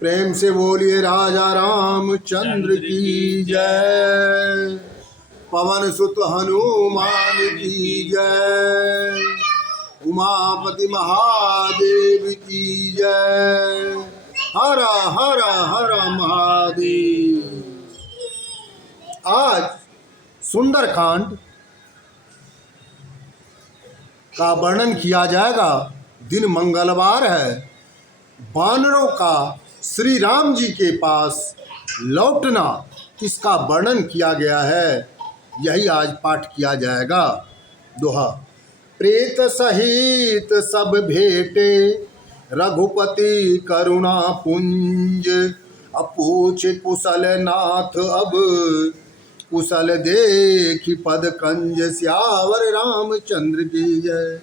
प्रेम से बोलिए राजा रामचंद्र की जय। पवन सुत हनुमान की जय। उमापति महादेव की जय। हर हर हर महादेव। आज सुंदरकांड का वर्णन किया जाएगा। दिन मंगलवार है। वानरों का श्री राम जी के पास लौटना, इसका वर्णन किया गया है। यही आज पाठ किया जाएगा। दोहा। प्रेत सहित सब भेटे, रघुपति करुणा पुंज। अपूछ कुशल नाथ अब, कुशल देखि पद कंज। सियावर रामचंद्र की जय।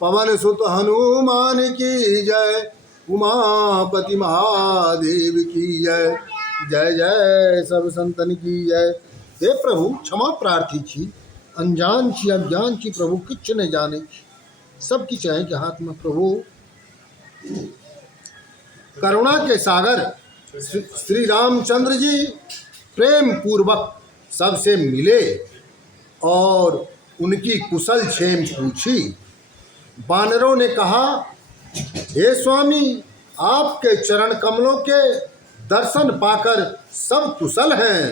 पवन सुत हनुमान की जय। उमापति महादेव की जय। जय जय सब संतन की जय। हे प्रभु क्षमा प्रार्थी छी, अनजान छी अज्ञान छी प्रभु, किछ न जाने छी। सब किछ है के हाथ में प्रभु। करुणा के सागर श्री रामचंद्र जी प्रेम पूर्वक सबसे मिले और उनकी कुशल क्षेम पूछी। वानरों ने कहा, हे स्वामी, आपके चरण कमलों के दर्शन पाकर सब कुशल हैं।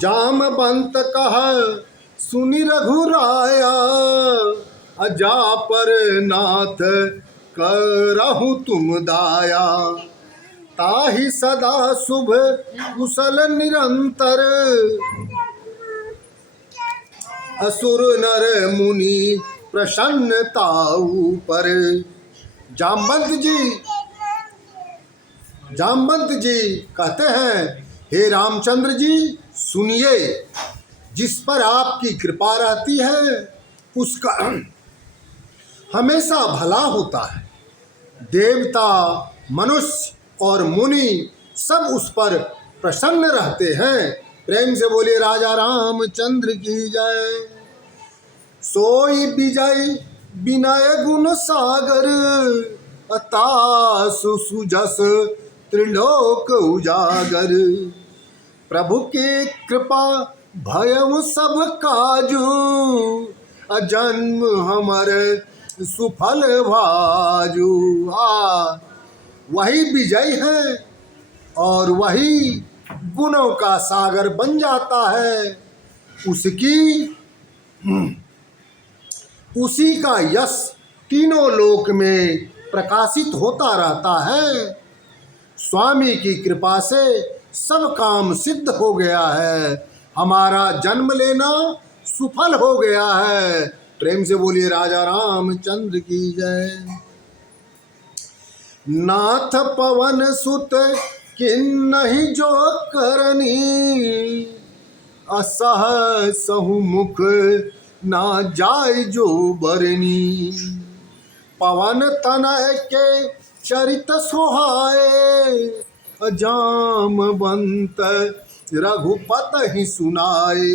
जामवंत कहा सुनि रघुराया, अजा पर नाथ करहु तुम दाया। ताहि सदा शुभ कुशल निरंतर, असुर नर मुनि प्रसन्नताऊ पर। जामवंत जी कहते हैं, हे रामचंद्र जी सुनिए, जिस पर आपकी कृपा रहती है उसका हमेशा भला होता है। देवता, मनुष्य और मुनि सब उस पर प्रसन्न रहते हैं। प्रेम से बोलिए राजा रामचंद्र की जय। सोई विजय विनय गुण सागर, अतासु सुजस त्रिलोक उजागर। प्रभु के कृपा भयउ सब काजू, अजन्म हमर सुफल भाजू। वही विजय है और वही गुणों का सागर बन जाता है। उसी का यश तीनों लोक में प्रकाशित होता रहता है। स्वामी की कृपा से सब काम सिद्ध हो गया है। हमारा जन्म लेना सुफल हो गया है। प्रेम से बोलिए राजा रामचंद्र की जय। नाथ पवन सुत किन्नहि जो करनी, असह सहुमुख ना जाय जो बरनी। पवन तनय के चरित सोहाए, जामवंत रघुपत ही सुनाए।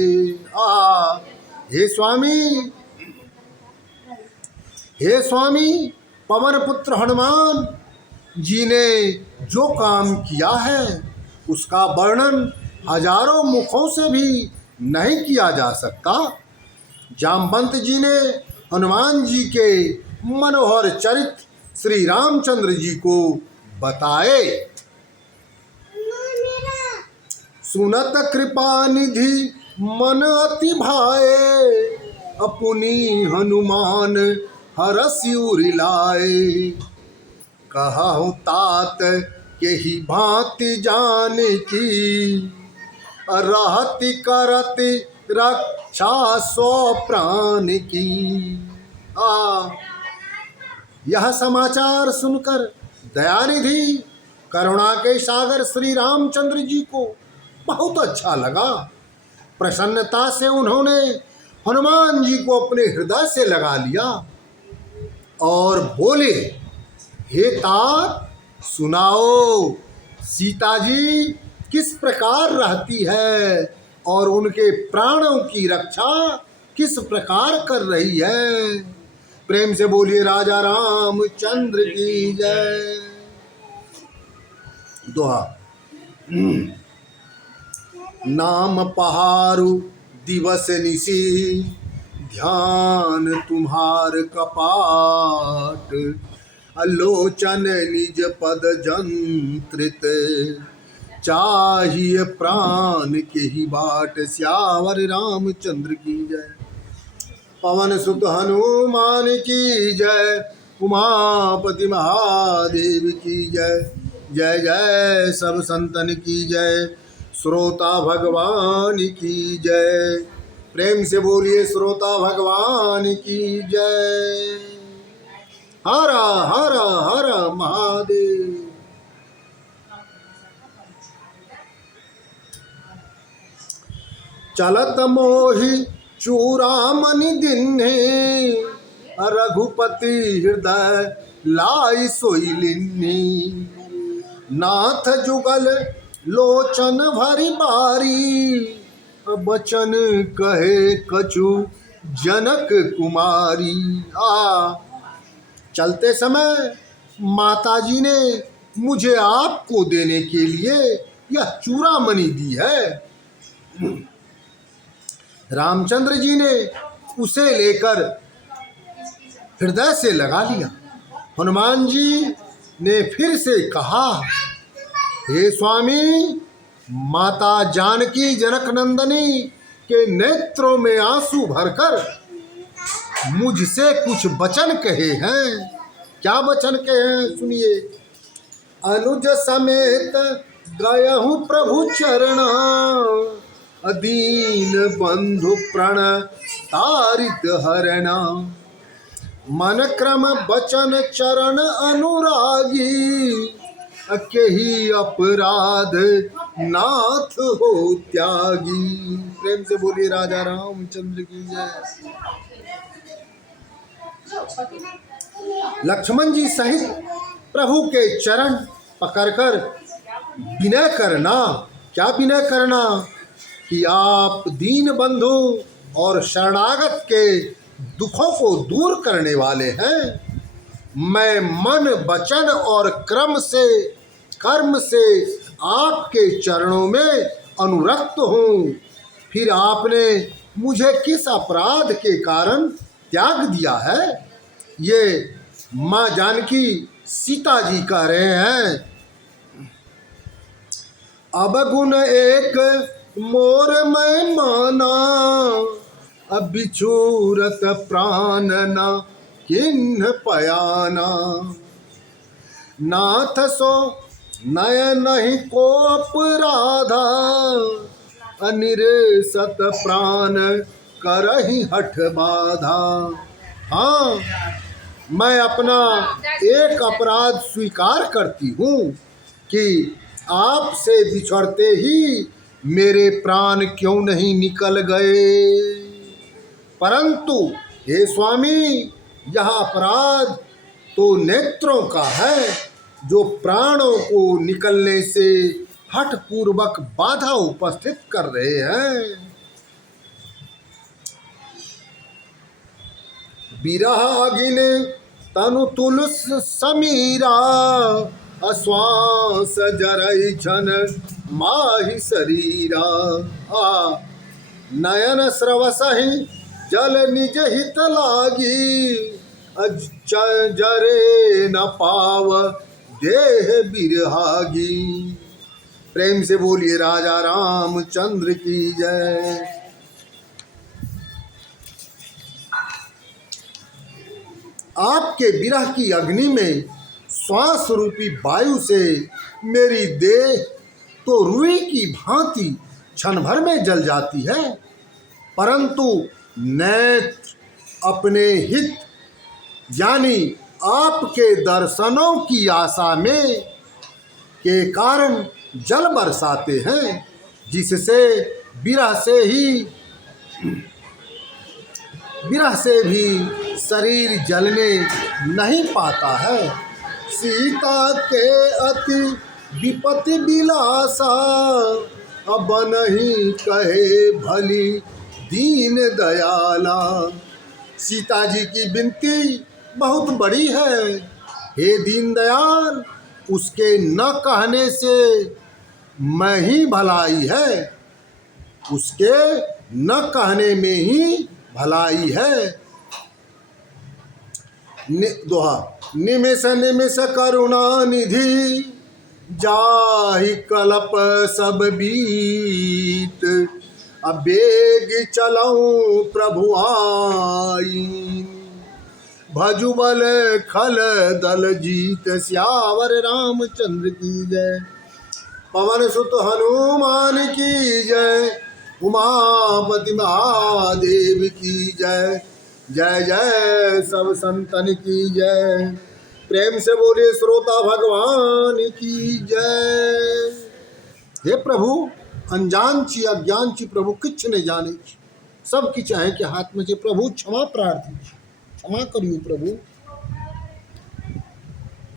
हे स्वामी, पवन पुत्र हनुमान जी ने जो काम किया है उसका वर्णन हजारों मुखों से भी नहीं किया जा सकता। जामवंत जी ने हनुमान जी के मनोहर चरित्र श्री रामचंद्र जी को बताए। सुनत कृपा निधि मन अति भाए, अपनी हनुमान हरसि उरि लाए। कहु तात के ही भांति जान की, रहति करति रक्षा सौ प्राण की। यह समाचार सुनकर दयानिधि करुणा के सागर श्री रामचंद्र जी को बहुत अच्छा लगा। प्रसन्नता से उन्होंने हनुमान जी को अपने हृदय से लगा लिया और बोले, हे तात सुनाओ, सीता जी किस प्रकार रहती है और उनके प्राणों की रक्षा किस प्रकार कर रही है। प्रेम से बोलिए राजा रामचंद्र की जय। दोहा। नाम पहारु दिवस निशी, ध्यान तुम्हार कपाट, अलोचन निज पद जंत्रित, चाहिए प्राण के ही बाट। श्यावर रामचंद्र की जय। पवन सुत हनुमान की जय। उमापति महादेव की जय। जय जय सब संतन की जय। श्रोता भगवान की जय। प्रेम से बोलिए श्रोता भगवान की जय। हर हर हर महादेव। चलत मोहि चूड़ामणि दिन्हे, रघुपति हृदय लाई सोई लिन्ही। नाथ जुगल लोचन भरी बारी, बचन कहे कछु जनक कुमारी। चलते समय माताजी ने मुझे आपको देने के लिए यह चूड़ामणि दी है। रामचंद्र जी ने उसे लेकर हृदय से लगा लिया। हनुमान जी ने फिर से कहा, हे स्वामी, माता जानकी जनक नंदनी के नेत्रों में आंसू भरकर मुझसे कुछ वचन कहे हैं। क्या वचन कहे हैं सुनिए। अनुज समेत गयहूँ प्रभु चरणा, अदीन बंधु प्रण तारित हरणा। मन क्रम बचन चरण अनुरागी, केही अपराध नाथ हो त्यागी। प्रेम से बोलिए राजा रामचंद्र की जय। लक्ष्मण जी सहित प्रभु के चरण पकड़कर विनय करना। क्या विनय करना कि आप दीन बंधु और शरणागत के दुखों को दूर करने वाले हैं। मैं मन वचन और कर्म से आपके चरणों में अनुरक्त हूँ। फिर आपने मुझे किस अपराध के कारण त्याग दिया है। ये माँ जानकी सीता जी कह रहे हैं। अब गुण एक मोर मैं माना, अब बिछूरत प्राण न किन्ह पयाना। नाथ सो नय नहीं को अपराधा, अनिरेसत प्राण करहि हठ बाधा। हाँ, मैं अपना एक अपराध स्वीकार करती हूँ कि आपसे बिछड़ते ही मेरे प्राण क्यों नहीं निकल गए। परंतु हे स्वामी, यह अपराध तो नेत्रों का है, जो प्राणों को निकलने से हठ पूर्वक बाधा उपस्थित कर रहे हैं। बिरह अगिन तनु तुलस समीरा, अश्वास जरई छन माहि शरीरा। नयन स्रवसहि जल निज हित लागी, जरे न पाव देह बिरहागी। प्रेम से बोलिए राजा रामचंद्र की जय। आपके विरह की अग्नि में श्वास रूपी वायु से मेरी देह तो रुई की भांति क्षण भर में जल जाती है, परंतु नेत्र अपने हित यानी आपके दर्शनों की आशा में के कारण जल बरसाते हैं, जिससे विरह से भी शरीर जलने नहीं पाता है। सीता के अति विपत्ति विलासा, अब नहीं कहे भली दीन दयाला। सीता जी की विनती बहुत बड़ी है। हे दीन दयाल, उसके न कहने से मैं ही भलाई है, उसके न कहने में ही भलाई है। दोहा, निमिष निमिष करुणा निधि, जाहि कलप सब बीत, अबेग चलऊं प्रभु आई, भजुबल खल दल जीत, सियावर रामचंद्र की जय। पवन सुत हनुमान की जय, उमापति महादेव की जय। जय जय सब संतन की जय, प्रेम से बोले श्रोता भगवान की जय। हे प्रभु, अनजान ची अज्ञान ची प्रभु किछ ने जाने, सब की चाहे कि हाथ में से प्रभु क्षमा प्रार्थी, क्षमा करियो प्रभु।